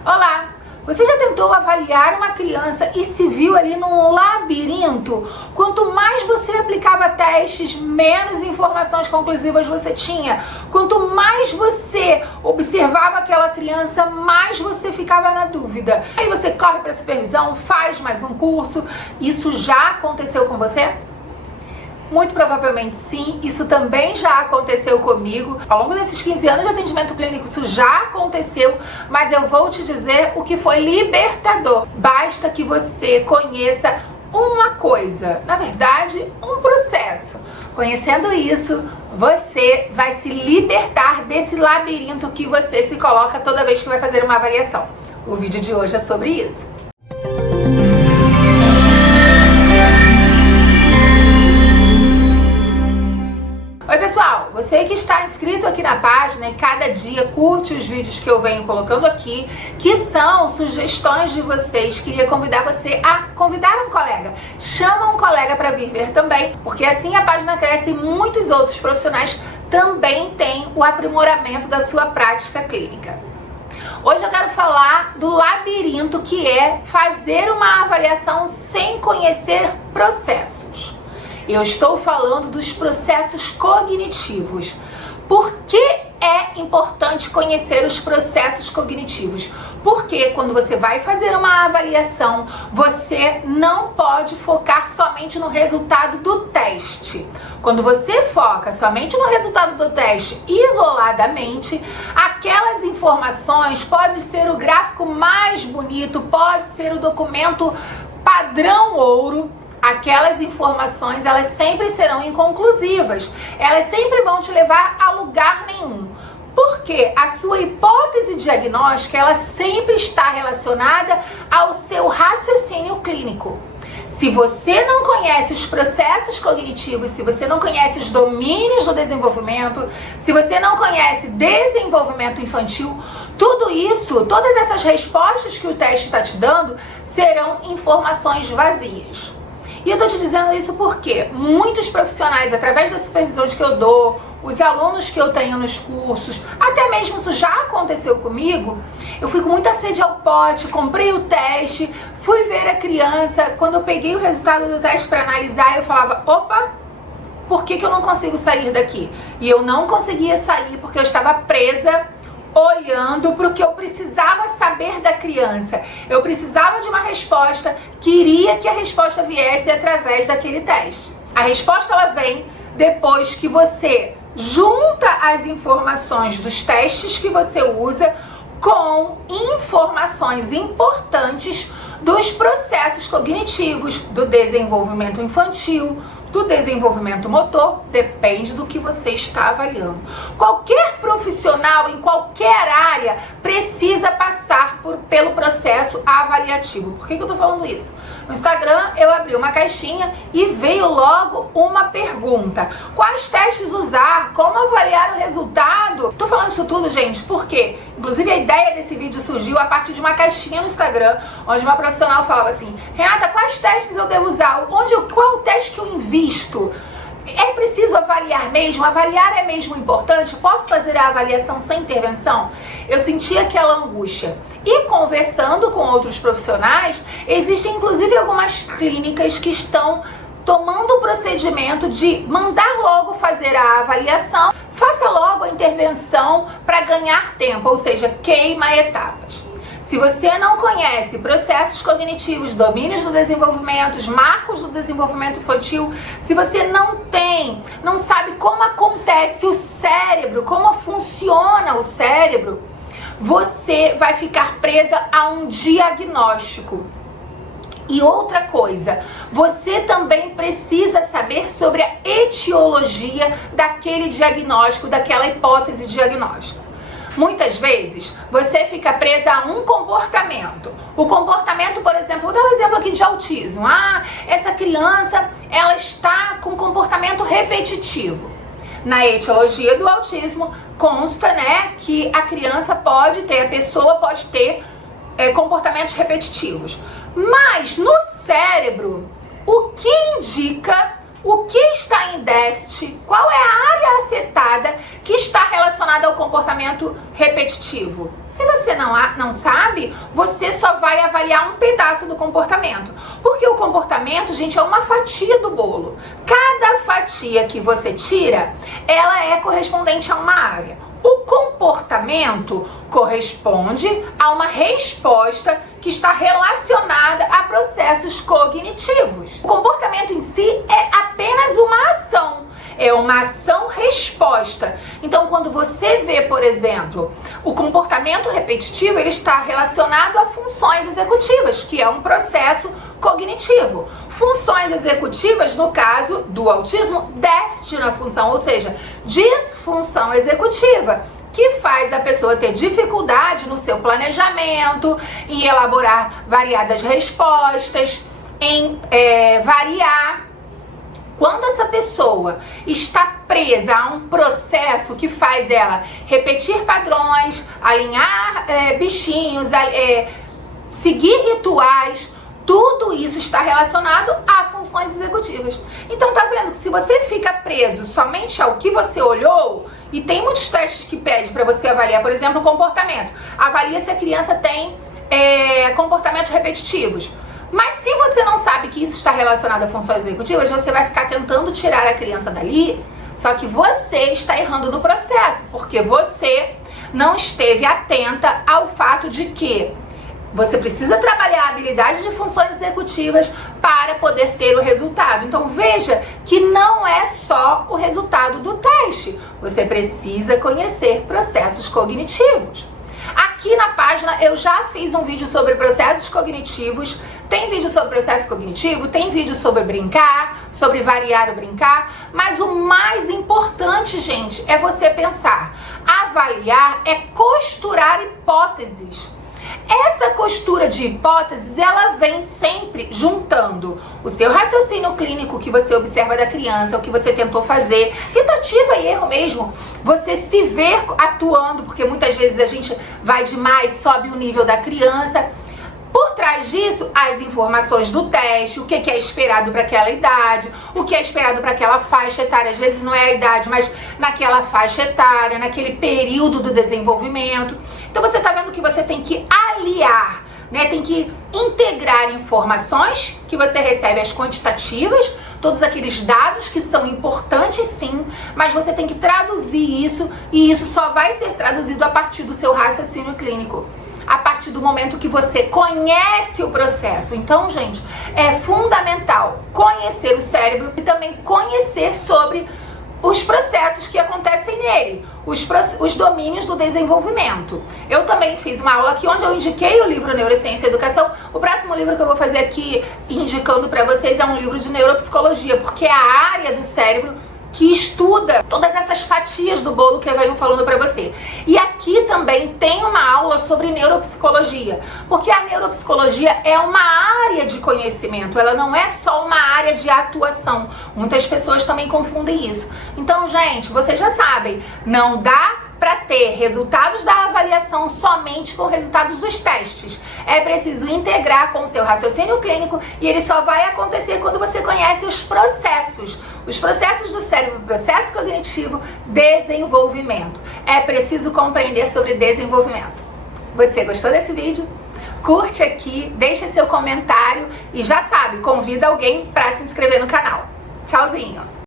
Olá! Você já tentou avaliar uma criança e se viu ali num labirinto? Quanto mais você aplicava testes, menos informações conclusivas você tinha. Quanto mais você observava aquela criança, mais você ficava na dúvida. Aí você corre para a supervisão, faz mais um curso. Isso já aconteceu com você? Muito provavelmente sim, isso também já aconteceu comigo. Ao longo desses 15 anos de atendimento clínico, isso já aconteceu, mas eu vou te dizer o que foi libertador. Basta que você conheça uma coisa, na verdade, um processo. Conhecendo isso, você vai se libertar desse labirinto que você se coloca toda vez que vai fazer uma avaliação. O vídeo de hoje é sobre isso. Oi pessoal, você que está inscrito aqui na página e cada dia curte os vídeos que eu venho colocando aqui, que são sugestões de vocês, queria convidar você a convidar um colega. Chama um colega para vir ver também, porque assim a página cresce e muitos outros profissionais também têm o aprimoramento da sua prática clínica. Hoje eu quero falar do labirinto que é fazer uma avaliação sem conhecer processos. Eu estou falando dos processos cognitivos. Por que é importante conhecer os processos cognitivos? Porque quando você vai fazer uma avaliação, você não pode focar somente no resultado do teste. Quando você foca somente no resultado do teste isoladamente, aquelas informações pode ser o gráfico mais bonito, pode ser o documento padrão ouro. Aquelas informações, elas sempre serão inconclusivas, elas sempre vão te levar a lugar nenhum. Porque a sua hipótese diagnóstica, ela sempre está relacionada ao seu raciocínio clínico. Se você não conhece os processos cognitivos, se você não conhece os domínios do desenvolvimento, se você não conhece desenvolvimento infantil, tudo isso, todas essas respostas que o teste está te dando, serão informações vazias. E eu tô te dizendo isso porque muitos profissionais, através das supervisões que eu dou, os alunos que eu tenho nos cursos, até mesmo isso já aconteceu comigo, eu fui com muita sede ao pote, comprei o teste, fui ver a criança, quando eu peguei o resultado do teste para analisar, eu falava, opa, por que eu não consigo sair daqui? E eu não conseguia sair porque eu estava presa olhando para o que eu precisava saber da criança. Eu precisava de uma resposta, queria que a resposta viesse através daquele teste. A resposta ela vem depois que você junta as informações dos testes que você usa com informações importantes dos processos cognitivos, do desenvolvimento infantil, do desenvolvimento motor, depende do que você está avaliando. Qualquer profissional em qualquer área precisa passar pelo processo avaliativo. Por que eu tô falando isso? No Instagram eu abri uma caixinha e veio logo uma pergunta: quais testes usar? Como avaliar o resultado? Tô falando isso tudo, gente, porque inclusive a ideia desse vídeo surgiu a partir de uma caixinha no Instagram, onde uma profissional falava assim: Renata, quais testes eu devo usar? Qual o teste que eu invisto? É preciso avaliar mesmo? Avaliar é mesmo importante? Posso fazer a avaliação sem intervenção? Eu senti aquela angústia. E conversando com outros profissionais, existem inclusive algumas clínicas que estão tomando o procedimento de mandar logo fazer a avaliação, faça logo a intervenção para ganhar tempo, ou seja, queima etapas. Se você não conhece processos cognitivos, domínios do desenvolvimento, os marcos do desenvolvimento infantil, se você não sabe como acontece o cérebro, como funciona o cérebro, você vai ficar presa a um diagnóstico. E outra coisa, você também precisa saber sobre a etiologia daquele diagnóstico, daquela hipótese diagnóstica. Muitas vezes você fica presa a um comportamento. O comportamento, por exemplo, vou dar um exemplo aqui de autismo. Essa criança, ela está com comportamento repetitivo. Na etiologia do autismo consta, que a criança pode ter, a pessoa pode ter comportamentos repetitivos. Mas no cérebro, o que indica o que está em déficit, qual é a área afetada que está relacionada ao comportamento repetitivo. Se você não sabe, você só vai avaliar um pedaço do comportamento. Porque o comportamento, gente, é uma fatia do bolo. Cada fatia que você tira, ela é correspondente a uma área. O comportamento corresponde a uma resposta que está relacionada a processos cognitivos. O comportamento em si é apenas uma ação. É uma ação-resposta. Então, quando você vê, por exemplo, o comportamento repetitivo, ele está relacionado a funções executivas, que é um processo cognitivo. Funções executivas, no caso do autismo, déficit na função, ou seja, disfunção executiva, que faz a pessoa ter dificuldade no seu planejamento, em elaborar variadas respostas, em variar. Quando essa pessoa está presa a um processo que faz ela repetir padrões, alinhar bichinhos, seguir rituais, tudo isso está relacionado a funções executivas. Então tá vendo que se você fica preso somente ao que você olhou, e tem muitos testes que pedem para você avaliar, por exemplo, o comportamento. Avalia se a criança tem comportamentos repetitivos. Mas se você não sabe que isso está relacionado a funções executivas, você vai ficar tentando tirar a criança dali, só que você está errando no processo, porque você não esteve atenta ao fato de que você precisa trabalhar a habilidade de funções executivas para poder ter o resultado. Então veja que não é só o resultado do teste, você precisa conhecer processos cognitivos. Aqui na página eu já fiz um vídeo sobre processos cognitivos, tem vídeo sobre processo cognitivo, tem vídeo sobre brincar, sobre variar o brincar, mas o mais importante, gente, é você pensar. Avaliar é costurar hipóteses. Essa costura de hipóteses, ela vem sempre juntando o seu raciocínio clínico que você observa da criança, o que você tentou fazer, tentativa e erro mesmo, você se ver atuando, porque muitas vezes a gente vai demais, sobe o nível da criança. Por trás disso, as informações do teste, o que é esperado para aquela idade, o que é esperado para aquela faixa etária. Às vezes não é a idade, mas naquela faixa etária, naquele período do desenvolvimento. Então você está vendo que você tem que aliar, né? Tem que integrar informações que você recebe, as quantitativas, todos aqueles dados que são importantes sim, mas você tem que traduzir isso, e isso só vai ser traduzido a partir do seu raciocínio clínico, a partir do momento que você conhece o processo. Então, gente, é fundamental conhecer o cérebro e também conhecer sobre os processos que acontecem nele, os domínios do desenvolvimento. Eu também fiz uma aula aqui onde eu indiquei o livro Neurociência e Educação. O próximo livro que eu vou fazer aqui indicando para vocês é um livro de neuropsicologia, porque é a área do cérebro que estuda todas essas fatias do bolo que eu venho falando pra você. E aqui também tem uma aula sobre neuropsicologia, porque a neuropsicologia é uma área de conhecimento, ela não é só uma área de atuação. Muitas pessoas também confundem isso. Então, gente, vocês já sabem, não dá para ter resultados da avaliação somente com resultados dos testes. É preciso integrar com o seu raciocínio clínico, e ele só vai acontecer quando você conhece os processos do cérebro, processo cognitivo, desenvolvimento. É preciso compreender sobre desenvolvimento. Você gostou desse vídeo? Curte aqui, deixa seu comentário e já sabe, convida alguém para se inscrever no canal. Tchauzinho!